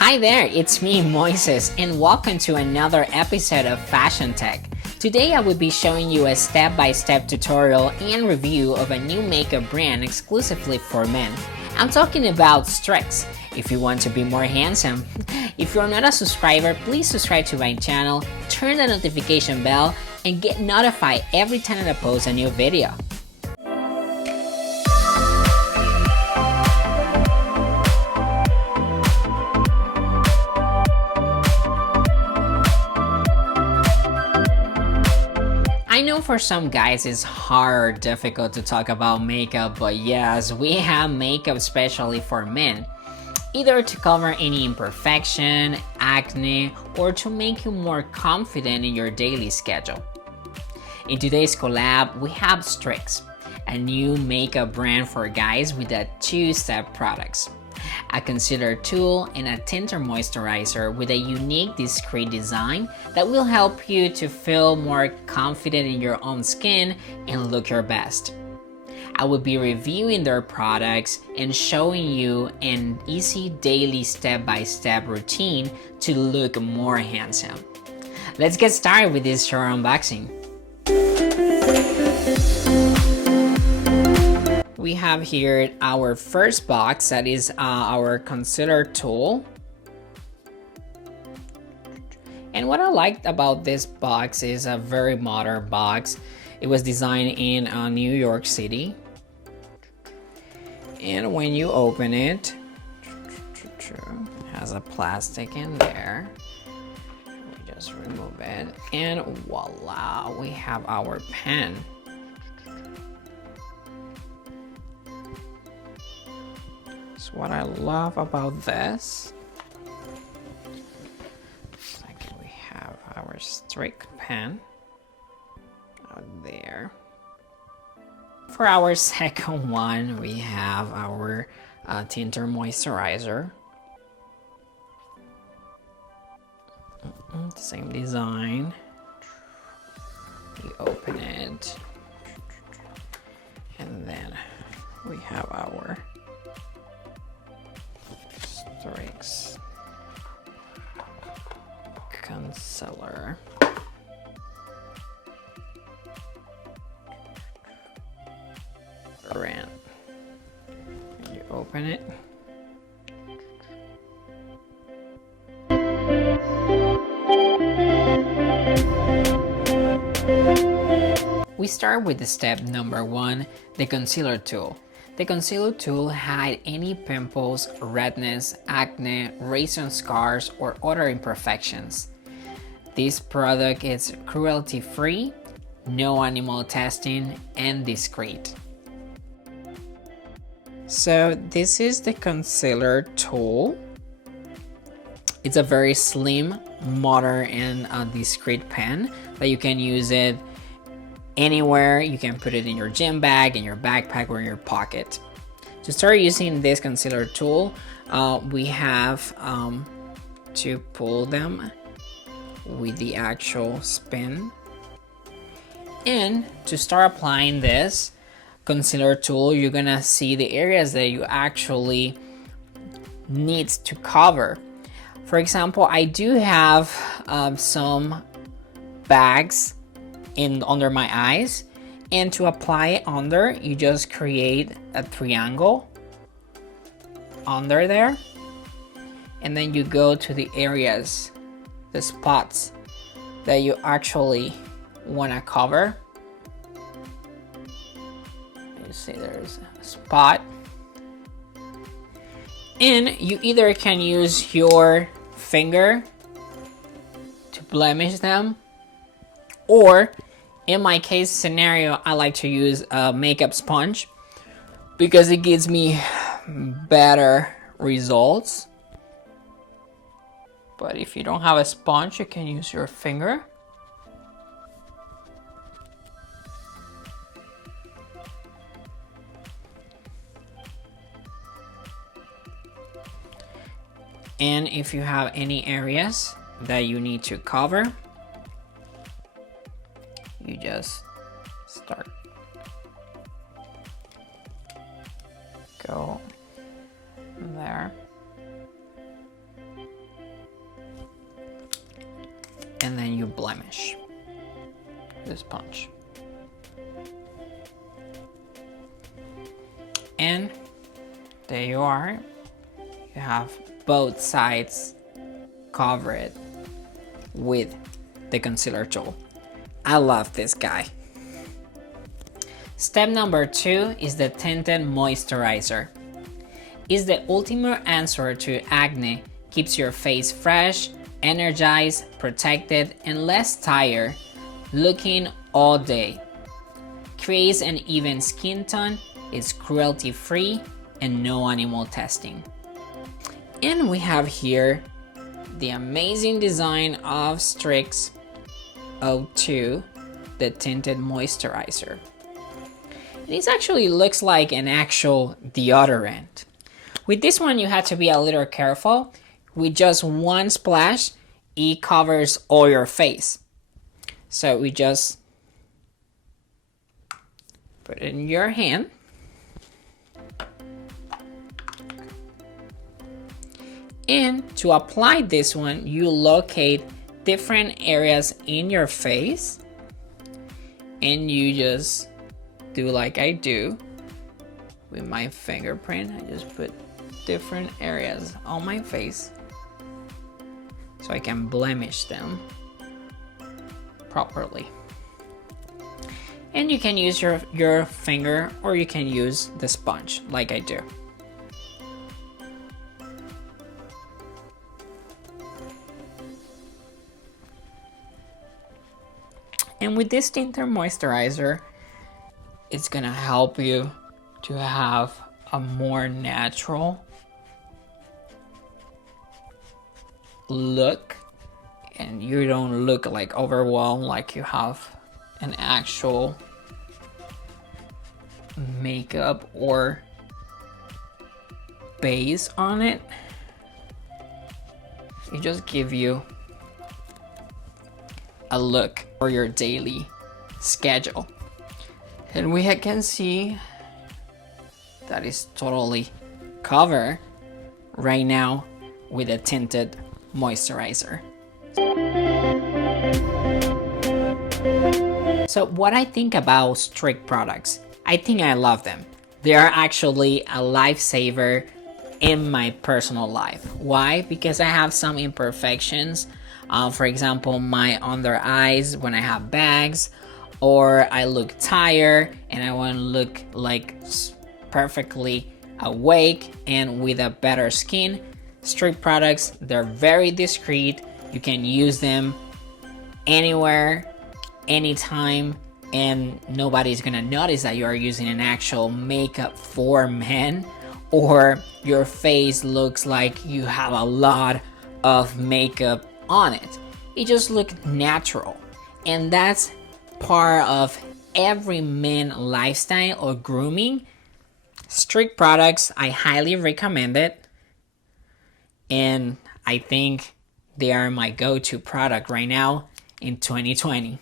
Hi there, it's me Moises and welcome to another episode of Fashion Tech. Today I will be showing you a step-by-step tutorial and review of a new makeup brand exclusively for men. I'm talking about Stryx. If you want to be more handsome, if you're not a subscriber, please subscribe to my channel, turn the notification bell, and get notified every time I post a new video. I know for some guys it's difficult to talk about makeup, but yes, we have makeup especially for men. Either to cover any imperfection, acne, or to make you more confident in your daily schedule. In today's collab, we have Stryx, a new makeup brand for guys with a two-step products. A concealer tool and a tinted moisturizer with a unique discreet design that will help you to feel more confident in your own skin and look your best. I will be reviewing their products and showing you an easy daily step-by-step routine to look more handsome. Let's get started with this short unboxing. We have here our first box, that is our concealer tool. And what I liked about this box is a very modern box. It was designed in New York City. And when you open it, it has a plastic in there. We just remove it and voila, we have our pen. So what I love about this, second we have our Stryx pen out there. For our second one, we have our tinted moisturizer. Same design. You open it, and then we have our Stryx concealer. Brand. You open it. We start with the step number 1, the concealer tool. The concealer tool hides any pimples, redness, acne, recent scars, or other imperfections. This product is cruelty-free, no animal testing, and discreet. So this is the concealer tool. It's a very slim, modern, and discreet pen that you can use it anywhere. You can put it in your gym bag, in your backpack, or in your pocket. To start using this concealer tool, we have to pull them with the actual spin. And to start applying this concealer tool, you're gonna see the areas that you actually need to cover. For example, I do have some bags under my eyes, and to apply it under, you just create a triangle under there, and then you go to the areas, the spots that you actually want to cover. You see there's a spot, and you either can use your finger to blemish them, or in my case scenario, I like to use a makeup sponge because it gives me better results. But if you don't have a sponge, you can use your finger. And if you have any areas that you need to cover, you just start. Go there. and then you blemish the sponge. And there you are. You have both sides covered with the concealer tool. I love this guy. Step number 2 is the Tinted Moisturizer. It's the ultimate answer to acne, keeps your face fresh, energized, protected, and less tired looking all day. Creates an even skin tone, is cruelty-free, and no animal testing. And we have here the amazing design of Stryx 02, the Tinted Moisturizer. It actually looks like an actual deodorant. With this one, you have to be a little careful. With just one splash, it covers all your face. So we just put it in your hand. And to apply this one, you locate different areas in your face and you just do like I do with my fingerprint. I just put different areas on my face so I can blemish them properly. And you can use your finger or you can use the sponge like I do. And with this Tinted Moisturizer, it's gonna help you to have a more natural look and you don't look like overwhelmed, like you have an actual makeup or base on it. It just gives you a look for your daily schedule. And we can see that is totally covered right now with a Tinted Moisturizer. So what I think about Stryx products, I think I love them. They are actually a lifesaver in my personal life. Why? Because I have some imperfections. For example, my under eyes when I have bags, or I look tired and I want to look like perfectly awake and with a better skin. Stryx products, they're very discreet. You can use them anywhere, anytime, and nobody's gonna notice that you are using an actual makeup for men, or your face looks like you have a lot of makeup on it. It just looks natural, and that's part of every man lifestyle or grooming. Stryx products, I highly recommend it, and I think they are my go-to product right now in 2020.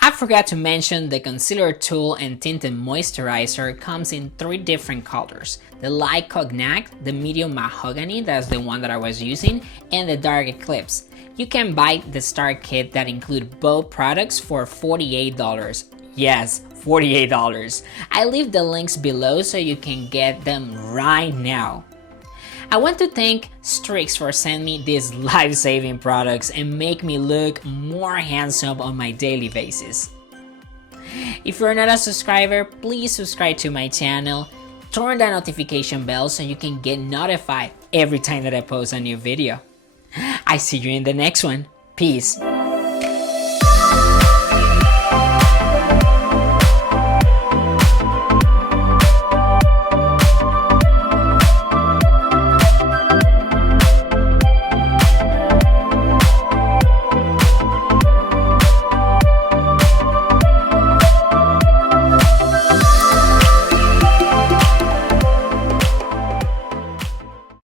I forgot to mention the concealer tool and tinted moisturizer comes in 3 different colors. The light cognac, the medium mahogany, that's the one that I was using, and the dark eclipse. You can buy the start kit that include both products for $48. Yes, $48. I leave the links below so you can get them right now. I want to thank Stryx for sending me these life-saving products and make me look more handsome on my daily basis. If you're not a subscriber, please subscribe to my channel. Turn that notification bell so you can get notified every time that I post a new video. I see you in the next one. Peace.